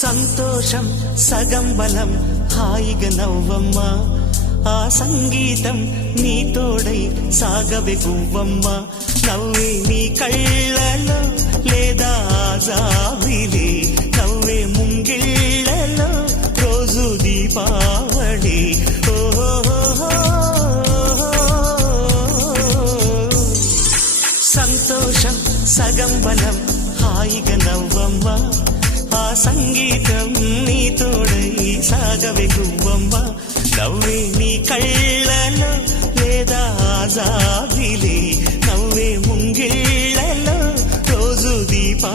సంతోషం సగం బలం హాయిగా నవ్వమ్మ ఆ సంగీతం నీ తోడై సాగవే గువ్వమ్మ నవ్వే నీ కళ్ళలో లేదా జాబిలి నవ్వే ముంగిళ్ళలో రోజు దీపావళి సంతోషం సగం బలం హాయిగా నవ్వమ్మ ఆ సంగీతం నీ తోడై సాగవే గువ్వమ్మ నవ్వే నీ కళ్ళలో లేదా జాబిలి నవ్వే ముంగిళ్ళలో రోజు దీపా